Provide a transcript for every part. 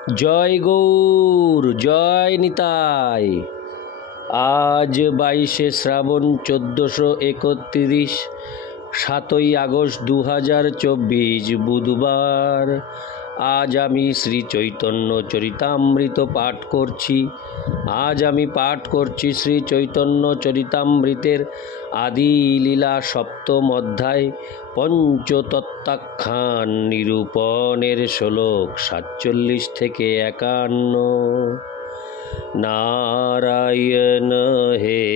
জয় গৌর, জয় নিতাই। আজ 22শে শ্রাবণ 1431, 7ই আগস্ট 2024 বুধবার। আজ আমি শ্রী চৈতন্য চরিতামৃত পাঠ করছি। শ্রী চৈতন্য চরিতামৃতের আদি লীলা সপ্তম অধ্যায় পঞ্চতত্ত্বাখ্যান নিরূপণের শ্লোক 47 থেকে 51। নারায়ণ হে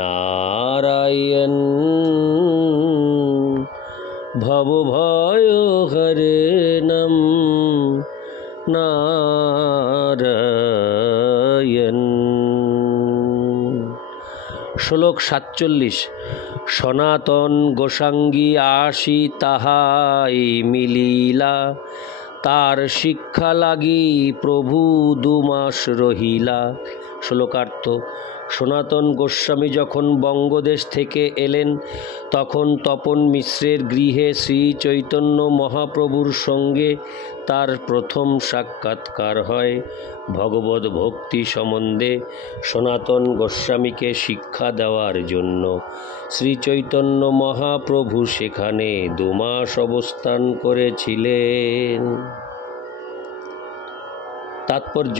নারায়ণ, ভবভয়হরণম নারায়ণ। শ্লোক 47। সনাতন গোসাঙ্গী আসি তাহাই মিলিলা, তার শিক্ষা লাগি প্রভু 2 মাস রহিলা। শ্লোকার্থ: সনাতন গোস্বামী যখন বঙ্গদেশ থেকে এলেন, তখন তপন মিশ্রের গৃহে শ্রী চৈতন্য মহাপ্রভুর সঙ্গে তার প্রথম সাক্ষাৎকার হয়। ভগবত ভক্তি সম্বন্ধে সনাতন গোস্বামীকে শিক্ষা দেওয়ার জন্য শ্রী চৈতন্য মহাপ্রভু সেখানে 2 মাস অবস্থান করেছিলেন। তাৎপর্য: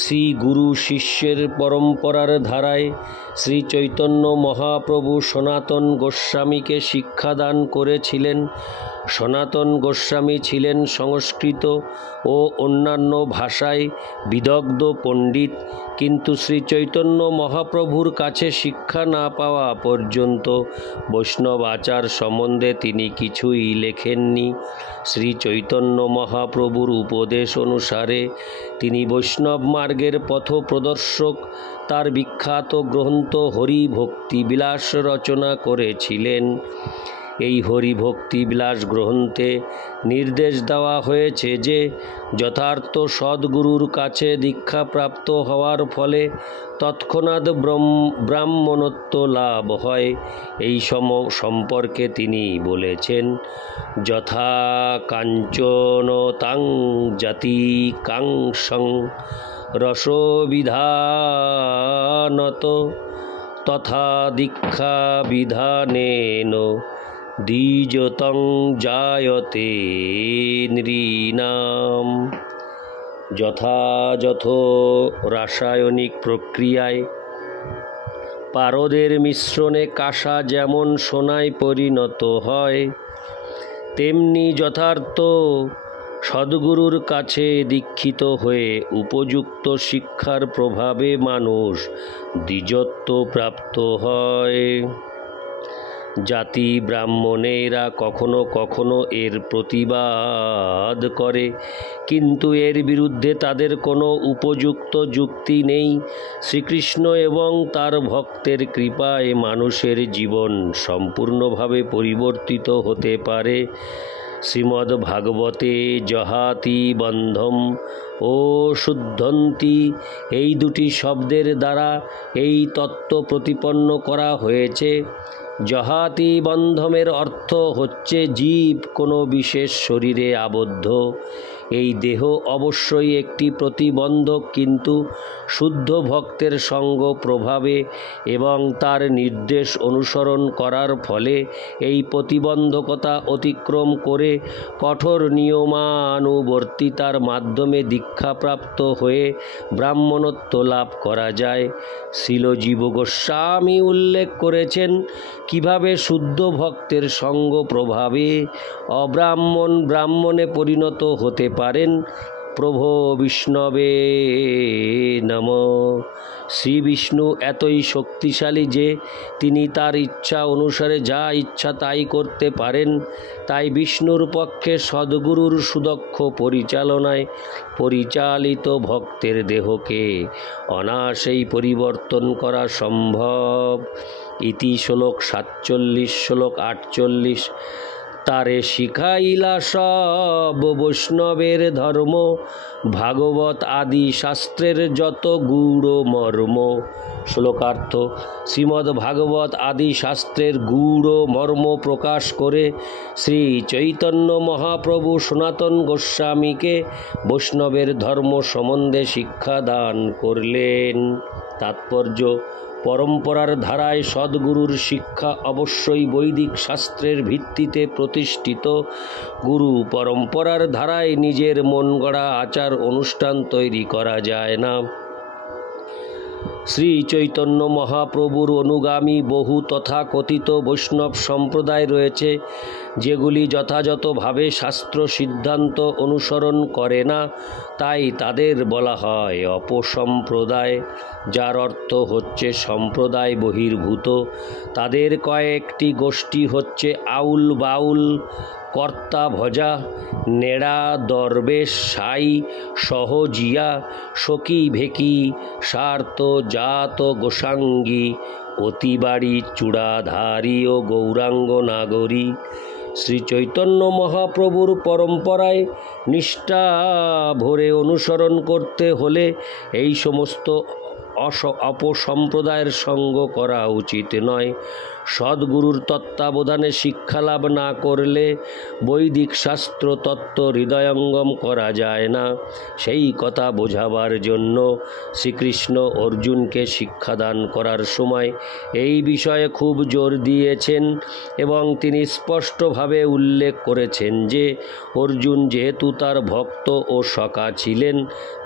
শ্রী গুরু শিষ্যের পরম্পরার ধারায় শ্রী চৈতন্য মহাপ্রভু সনাতন গোস্বামীকে শিক্ষাদান করেছিলেন। সনাতন গোস্বামী ছিলেন সংস্কৃত ও অন্যান্য ভাষায় বিদগ্ধ পণ্ডিত, কিন্তু শ্রী চৈতন্য মহাপ্রভুর কাছে শিক্ষা না পাওয়া পর্যন্ত বৈষ্ণব আচার সম্বন্ধে তিনি কিছুই লেখেননি। শ্রী চৈতন্য মহাপ্রভুর উপদেশ অনুসারে তিনি বৈষ্ণব মার্গের পথপ্রদর্শক। তার বিখ্যাত গ্রন্থ হরিভক্তি বিলাস রচনা করেছিলেন। এই হরিভক্তি বিলাস গ্রন্থে নির্দেশ দেওয়া হয়েছে যে যথার্থ সদ্গুরুর কাছে দীক্ষাপ্রাপ্ত হওয়ার ফলে তৎক্ষণাৎ ব্রাহ্মণত্ব লাভ হয়। এই সম্পর্কে তিনি বলেছেন: যথা কাঞ্চন তাং জাতি কাংসং রসবিধানত, তথা দীক্ষা বিধানেন দ্বিজতং জায়তে নৃণাম। যথাযথ রাসায়নিক প্রক্রিয়ায় পারদের মিশ্রণে কাঁসা যেমন সোনায় পরিণত হয়, তেমনি যথার্থ সদ্গুরুর কাছে দীক্ষিত হয়ে উপযুক্ত শিক্ষার প্রভাবে মানুষ দ্বিজত্ব প্রাপ্ত হয়। জাতি ব্রাহ্মণেরা কখনো কখনো এর প্রতিবাদ করে, কিন্তু এর বিরুদ্ধে তাদের কোনো উপযুক্ত যুক্তি নেই। শ্রীকৃষ্ণ এবং তার ভক্তের কৃপায় মানুষের জীবন সম্পূর্ণভাবে পরিবর্তিত হতে পারে। শ্রীমদ্ ভাগবতে জহাতি বন্ধম ও শুদ্ধন্তি এই 2টি শব্দের দ্বারা এই তত্ত্ব প্রতিপন্ন করা হয়েছে। জহাতি বন্ধমের অর্থ হচ্ছে জীব কোনো বিশেষ শরীরে আবদ্ধ। এই দেহ অবশ্যই একটি প্রতিবন্ধক, কিন্তু শুদ্ধ ভক্তের সঙ্গ প্রভাবে এবং তার নির্দেশ অনুসরণ করার ফলে এই প্রতিবন্ধকতা অতিক্রম করে কঠোর নিয়মানুবর্তিতার মাধ্যমে দীক্ষাপ্রাপ্ত হয়ে ব্রাহ্মণত্ব লাভ করা যায়। শ্রীল জীব গোস্বামী উল্লেখ করেছেন কিভাবে শুদ্ধ ভক্তের সঙ্গ প্রভাবে অব্রাহ্মণ ব্রাহ্মণে পরিণত হতে পারেন। প্রভো বিষ্ণবে নমঃ। শ্রী বিষ্ণু এতই শক্তিশালী যে তিনি তার ইচ্ছা অনুসারে যা ইচ্ছা তাই করতে পারেন। তাই বিষ্ণুর পক্ষে সদ্গুরুর সুদক্ষ পরিচালনায় পরিচালিত ভক্তের দেহকে অনায়াসেই পরিবর্তন করা সম্ভব। ইতি শ্লোক 47। শ্লোক 48। তারে শিখাইলা সব বৈষ্ণবের ধর্ম, ভাগবত আদি শাস্ত্রের যত গূঢ় মর্ম। শ্লোকার্থ: শ্রীমদ্ ভাগবত আদি শাস্ত্রের গূঢ় মর্ম প্রকাশ করে শ্রী চৈতন্য মহাপ্রভু সনাতন গোস্বামীকে বৈষ্ণবের ধর্ম সম্বন্ধে শিক্ষাদান করলেন। তাৎপর্য: পরম্পরার ধারায় সদ্গুরুর শিক্ষা অবশ্যই বৈদিক শাস্ত্রের ভিত্তিতে প্রতিষ্ঠিত। গুরু পরম্পরার ধারায় নিজের মন গড়া আচার অনুষ্ঠান তৈরি করা যায় না। শ্রী চৈতন্য মহাপ্রভুর অনুগামী বহু তথাকথিত বৈষ্ণব সম্প্রদায় রয়েছে, যেগুলি যথাযথভাবে শাস্ত্র সিদ্ধান্ত অনুসরণ করে না, তাই তাদের বলা হয় অপসম্প্রদায়, যার অর্থ হচ্ছে সম্প্রদায় বহির্ভূত। তাদের কয়েকটি গোষ্ঠী হচ্ছে আউল বাউল, কর্তা ভজা, নেড়া, দরবেশ, সাই, সহজিয়া, সখী ভেকি, স্বার্থ, জাত, গোসাঙ্গী, অতিবাড়ি, চূড়াধারী ও গৌরাঙ্গ নাগরী। শ্রী চৈতন্য মহাপ্রভুর পরম্পরায় নিষ্ঠা ভরে অনুসরণ করতে হলে এই সমস্ত অপসম্প্রদায়ের সঙ্গ করা উচিত নয়। সদ্গুরুর তত্ত্বাবধানে শিক্ষালাভ না করলে বৈদিক শাস্ত্র তত্ত্ব হৃদয়ঙ্গম করা যায় না। সেই কথা বোঝাবার জন্য শ্রীকৃষ্ণ অর্জুনকে শিক্ষাদান করার সময় এই বিষয়ে খুব জোর দিয়েছেন এবং তিনি স্পষ্টভাবে উল্লেখ করেছেন যে অর্জুন যেহেতু তার ভক্ত ও সখা ছিলেন,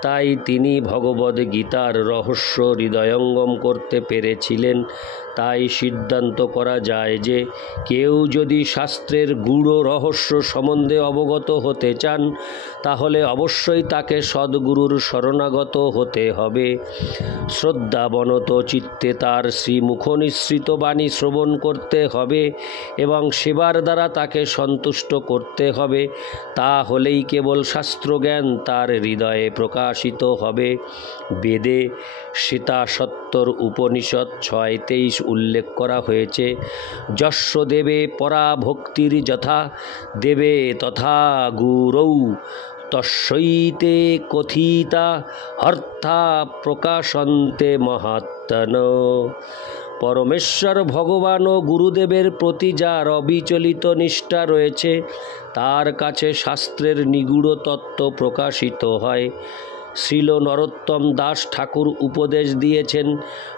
তাই তিনি ভগবদ্গীতার রহস্য হৃদয়ঙ্গম করতে পেরেছিলেন। তাই সিদ্ধান্ত করা যায় যে কেউ যদি শাস্ত্রের গূঢ় রহস্য সম্বন্ধে অবগত হতে চান, তাহলে অবশ্যই তাকে সদ্গুরুর শরণাগত হতে হবে। শ্রদ্ধাবনত চিত্তে তার শ্রীমুখ নিঃসৃত বাণী শ্রবণ করতে হবে এবং সেবার দ্বারা তাকে সন্তুষ্ট করতে হবে। তা হলেই কেবল শাস্ত্রজ্ঞান তার হৃদয়ে প্রকাশিত হবে। বেদে সীতাসত্তর উপনিষদ 6:23 উল্লেখ করা হয়েছে, যস্য দেবে পরা ভক্তির যথা দেবে তথা গুরৌ তস্যৈতে কথিতা অর্থা প্রকাশন্তে মহাত্মন। পরমেশ্বর ভগবান ও গুরুদেবের প্রতি যার অবিচলিত নিষ্ঠা রয়েছে, তার কাছে শাস্ত্রের নিগূঢ় তত্ত্ব প্রকাশিত হয়। শ্রীল নরোত্তম দাস ঠাকুর উপদেশ দিয়েছেন,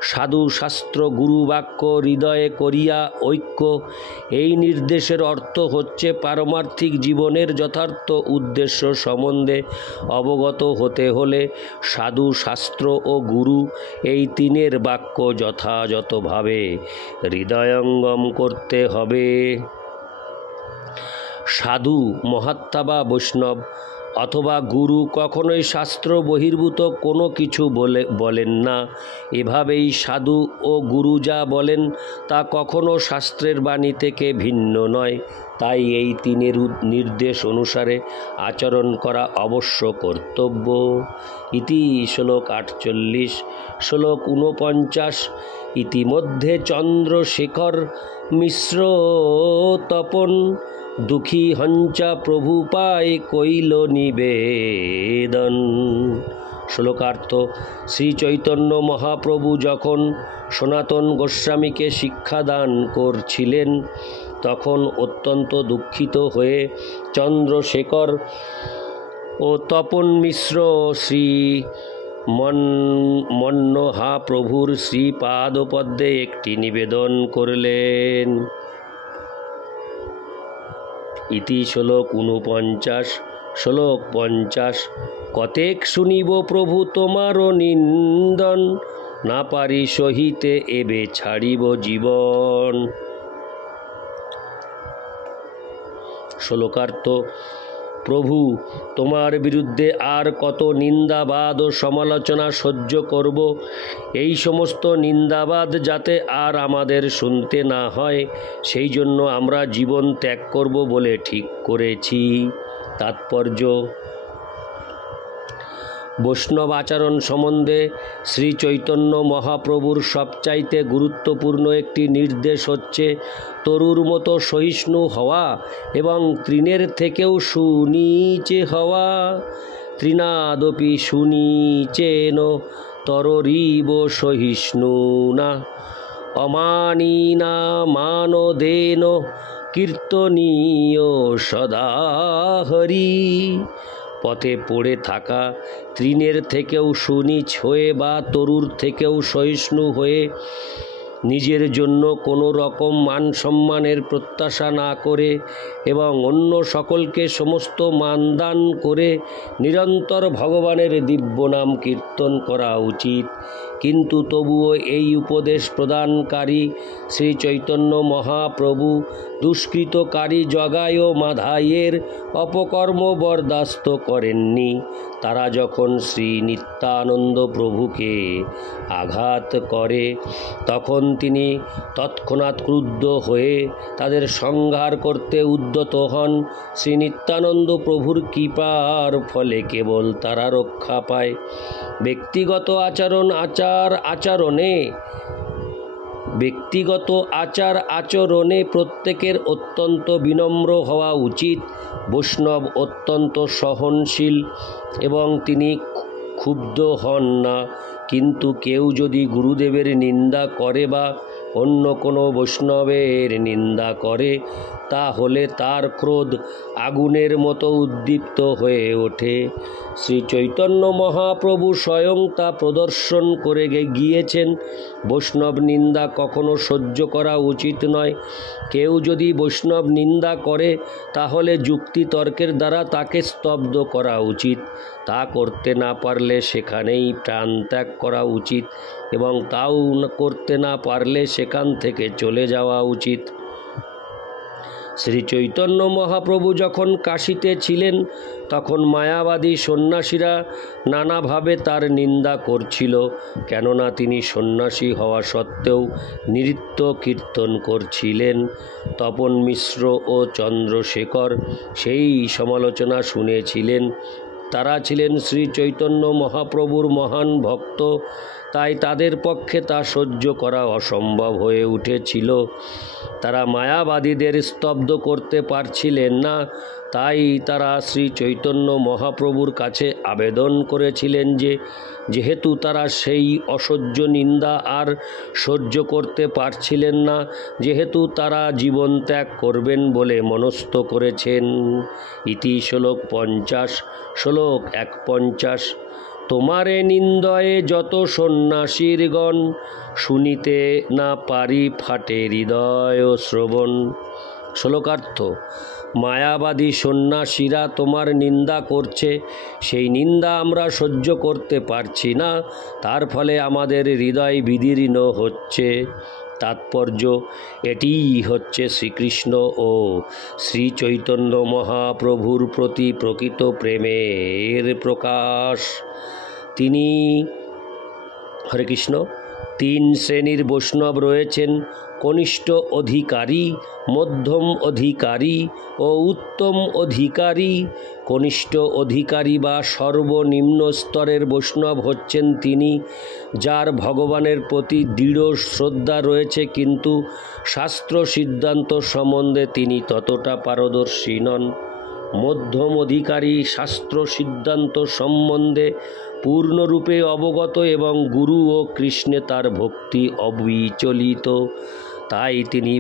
সাধু শাস্ত্র গুরু বাক্য হৃদয়ে করিয়া ঐক্য। এই নির্দেশের অর্থ হচ্ছে পারমার্থিক জীবনের যথার্থ উদ্দেশ্য সম্বন্ধে অবগত হতে হলে সাধু শাস্ত্র ও গুরু এই তিনের বাক্য যথাযথভাবে হৃদয়ঙ্গম করতে হবে। সাধু, মহাত্মা বা বৈষ্ণব অথবা গুরু কখনোই শাস্ত্র বহির্ভূত কোনো কিছু বলেন না। এভাবেই সাধু ও গুরু যা বলেন তা কখনো শাস্ত্রের বাণী থেকে ভিন্ন নয়। তাই এই তিনের নির্দেশ অনুসারে আচরণ করা অবশ্য কর্তব্য। ইতি শ্লোক 48। শ্লোক 49। ইতিমধ্যে চন্দ্রশেখর মিশ্র তপন দুঃখী হঞ্চা প্রভু পায় কইল নিবেদন। শ্লোকার্থ: শ্রী চৈতন্য মহাপ্রভু যখন সনাতন গোস্বামীকে শিক্ষাদান করছিলেন, তখন অত্যন্ত দুঃখিত হয়ে চন্দ্রশেখর ও তপন মিশ্র শ্রী মহাপ্রভুর শ্রীপাদপদ্মে একটি নিবেদন করলেন। ইতি শ্লোক 49। শ্লোক 50। কতেক শুনিব প্রভু তোমারও নিন্দন, না পারি সহিতে এবে ছাড়িব জীবন। শ্লোকার্থ: প্রভু, তোমার বিরুদ্ধে আর কত নিন্দাবাদ ও সমালোচনা সহ্য করব? এই সমস্ত নিন্দাবাদ যাতে আর আমাদের শুনতে না হয়, সেই জন্য আমরা জীবন ত্যাগ করব বলে ঠিক করেছি। তাৎপর্য: বৈষ্ণব আচরণ সম্বন্ধে শ্রী চৈতন্য মহাপ্রভুর সবচাইতে গুরুত্বপূর্ণ একটি নির্দেশ হচ্ছে তরুর মতো সহিষ্ণু হওয়া এবং তৃণের থেকেও সুনীচে হওয়া। তৃণাদপি সুনীচেন তররিব সহিষ্ণুনা অমানিনা মানদেন কীর্তনীয় সদা হরি। পথে পড়ে থাকা তৃণের থেকেও সুনীচ হয়ে বা তরুর থেকেও সহিষ্ণু হয়ে নিজের জন্য কোনো রকম মান সম্মানের প্রত্যাশা না করে এবং অন্য সকলকে সমস্ত মানদান করে নিরন্তর ভগবানের দিব্য নাম কীর্তন করা উচিত। কিন্তু তবুও এই উপদেশ প্রদানকারী শ্রী চৈতন্য মহাপ্রভু দুষ্কৃতকারী জগায় ও মাধাইয়ের অপকর্ম বরদাস্ত করেননি। তারা যখন শ্রী নিত্যানন্দ প্রভুকে আঘাত করে তখন তিনি তৎক্ষণাৎ ক্রুদ্ধ হয়ে তাদের সংহার করতে উদ্যত হন। শ্রী নিত্যানন্দ প্রভুর কৃপার ফলে কেবল তারা রক্ষা পায়। ব্যক্তিগত আচরণে প্রত্যেকের অত্যন্ত বিনম্র হওয়া উচিত। বৈষ্ণব অত্যন্ত সহনশীল এবং তিনি ক্ষুব্ধ হন না, কিন্তু কেউ যদি গুরুদেবের নিন্দা করে বা অন্য কোনো বৈষ্ণবের নিন্দা করে তাহলে তার ক্রোধ আগুনের মতো উদ্দীপ্ত হয়ে ওঠে। শ্রী চৈতন্য মহাপ্রভু স্বয়ং তা প্রদর্শন করে গিয়েছেন। বৈষ্ণব নিন্দা কখনো সহ্য করা উচিত নয়। কেউ যদি বৈষ্ণব নিন্দা করে তাহলে যুক্তি তর্কের দ্বারা তাকে স্তব্ধ করা উচিত। তা করতে না পারলে সেখানেই প্রাণ ত্যাগ করা উচিত এবং তাও করতে না পারলে সেখান থেকে চলে যাওয়া উচিত। শ্রী চৈতন্য মহাপ্রভু যখন কাশীতে ছিলেন তখন মায়াবাদী সন্ন্যাসীরা নানাভাবে তার নিন্দা করছিল, কেননা তিনি সন্ন্যাসী হওয়া সত্ত্বেও নৃত্য কীর্তন করছিলেন। তপন মিশ্র ও চন্দ্রশেখর সেই সমালোচনা শুনেছিলেন। তারা ছিলেন শ্রী চৈতন্য মহাপ্রভুর মহান ভক্ত, তাই তাদের পক্ষে তা সহ্য করা অসম্ভব হয়ে উঠেছিল। তারা মায়াবাদীদের স্তব্ধ করতে পারছিলেন না, তাই তারা শ্রী চৈতন্য মহাপ্রভুর কাছে আবেদন করেছিলেন যে যেহেতু তারা সেই অসহ্য নিন্দা আর সহ্য করতে পারছিলেন না, যেহেতু তারা জীবন ত্যাগ করবেন বলে মনস্থ করেছেন। ইতি শ্লোক 50। শ্লোক 51। তোমারে নিন্দয়ে যত সন্ন্যাসীরগণ, শুনিতে না পারি ফাটে হৃদয় শ্রবণ। শ্লোকার্থ: মায়াবাদী সন্ন্যাসীরা তোমার নিন্দা করছে, সেই নিন্দা আমরা সহ্য করতে পারছি না, তার ফলে আমাদের হৃদয় বিদীর্ণ হচ্ছে। তাৎপর্য: এটিই হচ্ছে শ্রীকৃষ্ণ ও শ্রী চৈতন্য মহাপ্রভুর প্রতি প্রকৃত প্রেমের প্রকাশ। তিনি হরে কৃষ্ণ। 3 শ্রেণীর বৈষ্ণব রয়েছেন: কনিষ্ঠ অধিকারী, মধ্যম অধিকারী ও উত্তম অধিকারী। কনিষ্ঠ অধিকারী বা সর্বনিম্ন স্তরের বৈষ্ণব হচ্ছেন তিনি যার ভগবানের প্রতি দৃঢ় শ্রদ্ধা রয়েছে, কিন্তু শাস্ত্র সিদ্ধান্ত সম্বন্ধে তিনি ততটা পারদর্শী নন। মধ্যম অধিকারী শাস্ত্র সিদ্ধান্ত সম্বন্ধে পূর্ণরূপে অবগত এবং গুরু ও কৃষ্ণে তার ভক্তি অবিচলিত, তাই তিনি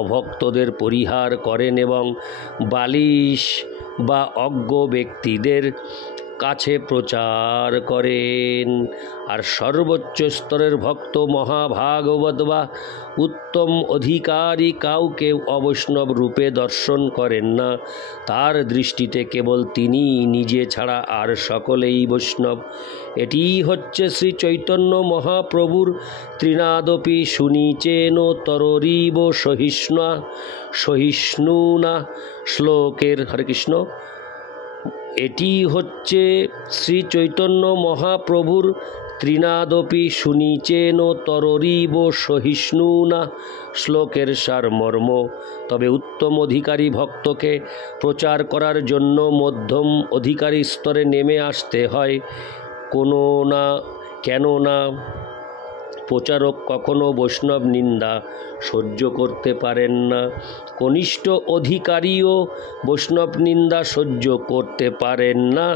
অভক্তদের পরিহার করেন এবং বালিশ বা অজ্ঞ ব্যক্তিদের কাছে প্রচার করেন। আর সর্বোচ্চ স্তরের ভক্ত মহাভাগবত বা উত্তম অধিকারী কাউকে অবৈষ্ণব রূপে দর্শন করেন না। তার দৃষ্টিতে কেবল তিনি নিজে ছাড়া আর সকলেই বৈষ্ণব। এটিই হচ্ছে শ্রী চৈতন্য মহাপ্রভুর তৃণাদপি সুনীচেন তররিব সহিষ্ণুনা শ্লোকের হরে কৃষ্ণ। এটি হচ্ছে শ্রী চৈতন্য মহাপ্রভুর তৃণাদপি সুনীচেন তররিব সহিষ্ণুনা শ্লোকের সারমর্ম। তবে উত্তম অধিকারী ভক্তকে প্রচার করার জন্য মধ্যম অধিকারী স্তরে নেমে আসতে হয়। কেননা প্রচারক কখনো বৈষ্ণব নিন্দা সহ্য করতে পারেন না, কনিষ্ঠ অধিকারীও বৈষ্ণব নিন্দা সহ্য করতে পারেন না।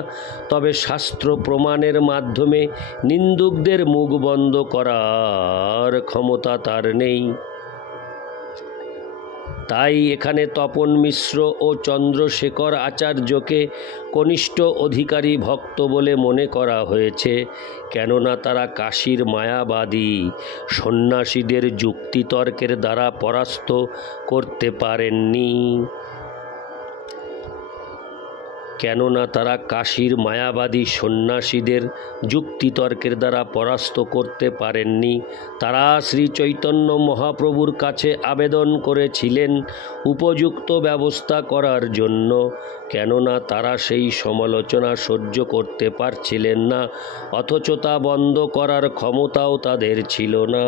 তবে শাস্ত্র প্রমাণের মাধ্যমে নিন্দুকদের মুখ বন্ধ করার ক্ষমতা তার নেই। তাই এখানে তপন মিশ্র ও চন্দ্রশেখর আচার্যকে কনিষ্ঠ অধিকারী ভক্ত বলে মনে করা হয়েছে, কেননা তারা কাশীর মায়াবাদী সন্ন্যাসীদের যুক্তিতর্কের দ্বারা পরাস্ত করতে পারেননি। তারা শ্রী চৈতন্য মহাপ্রভুর কাছে আবেদন করেছিলেন উপযুক্ত ব্যবস্থা করার জন্য, কেননা তারা সেই সমালোচনা সহ্য করতে পারছিলেন না, অথচ তা বন্ধ করার ক্ষমতাও তাদের ছিল না।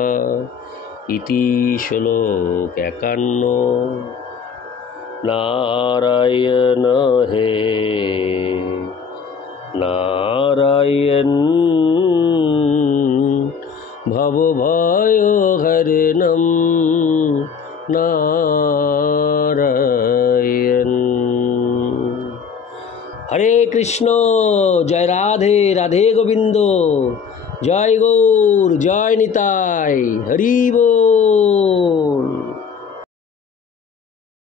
ইতি শ্লোক 51। নারায়ণ হে নারায়ণ ভবভয়হরণম নারায়ণ। হরে কৃষ্ণ, জয় রাধে রাধে গোবিন্দ, জয় গৌর, জয় নিতাই, হরি বল।